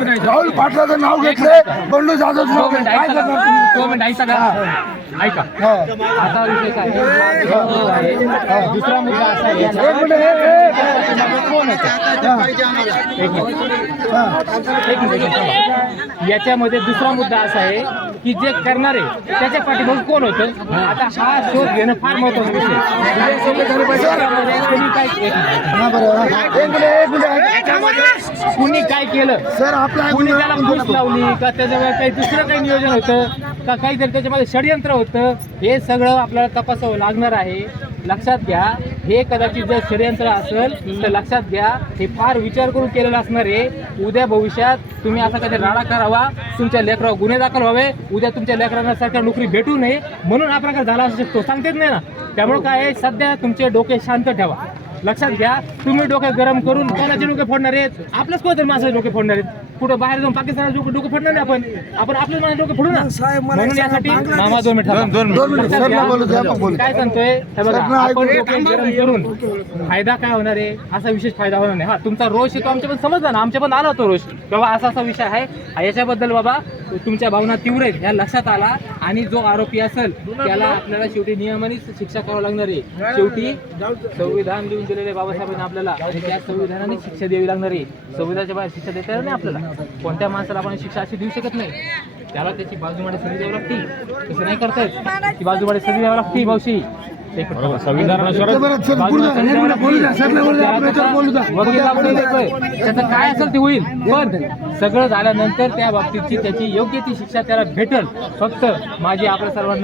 राहुल पाटलाचं नाव घेतलंय बंडू जाधवचं नाव घेतलं काय करणार तुम्ही? दोन मिनिट ऐका. आता विषय काय आहे? दुसरा मुद्दा असा आहे एक मिनिट, ए, ए, कोण होतं? एक मिनिट. एक मिनिट, एक मिनिट. याच्यामध्ये दुसरा मुद्दा असा आहे की जे करणारे त्याच्या पाठीमागे कोण होतं आता हा शोध घेणं फार महत्त्वाचा विषय याच्यामध्ये कोणी काय एक मिनिट. हा, बरं, हा. एक मिनिट, एक मिनिट. कुणी काय केलं? सर आपला कुणी त्याला फूस लावली का त्याच्यावर काही दुसरं काही नियोजन होतं? का काहीतरी त्याच्यामध्ये षडयंत्र होतं? हे सगळं आपल्याला तपासावं लागणार आहे. लक्षात घ्या हे कदाचित जर षडयंत्र असेल तर लक्षात घ्या हे फार विचार करून केलेलं असणार आहे. उद्या भविष्यात तुम्ही असा काहीतरी राडा करावा तुमच्या लेकरावर गुन्हे दाखल व्हावे. उद्या तुमच्या लेकरांना सरकार नोकरी भेटू नये. म्हणून हा प्रकार झाला असू शकतो. सांगतेच नाही ना. त्यामुळे काय आहे, सध्या तुमचे डोके शांत ठेवा. लक्षात घ्या तुम्ही डोके गरम करून कोणाचे डोके फोडणार आहेत? आपल्याच कोणतरी माणसाचे डोके फोडणार आहेत? कुठं बाहेर जाऊन पाकिस्तानाचे डोके डोके फोडणार नाही आपण? आपण आपल्याच माझे डोके फोडू ना. म्हणून यासाठी मामा दोन मिनिट थांबा. दोन मिनिट, लक्षात सरला घ्या. बोलू द्या, आपण बोलू. काय सांगतोय? हे बघा, आपण दे. डोके गरम करून फायदा काय होणार आहे? असा विशेष फायदा होणार नाही. हा तुमचा रोष येतो आमच्या पण समजला ना. आमच्या पण आला होतो रोष. बाबा असा असा विषय आहे. हा याच्याबद्दल बाबा तुमच्या भावना तीव्र आहेत. ह्या लक्षात आला आणि जो आरोपी असेल त्याला आपल्याला शेवटी नियमाने शिक्षा करावं लागणार आहे. शेवटी संविधान लिहून दिलेले बाबासाहेबांनी आपल्याला आणि त्या संविधानाने शिक्षा द्यावी लागणार आहे. संविधानाच्या बाहेर शिक्षा देता येणार नाही आपल्याला. कोणत्या माणसाला आपण शिक्षा अशी देऊ शकत नाही? त्याला त्याची बाजूमाडे सरी द्यावी लागते. तसं नाही करता येत. ती बाजूमाडे सरी द्यावी लागते देतोय. त्याचं काय असेल ते होईल. पण सगळं झाल्यानंतर त्या बाबतीतची त्याची योग्य ती शिक्षा त्याला भेटल. फक्त माझी आपल्या सर्वांना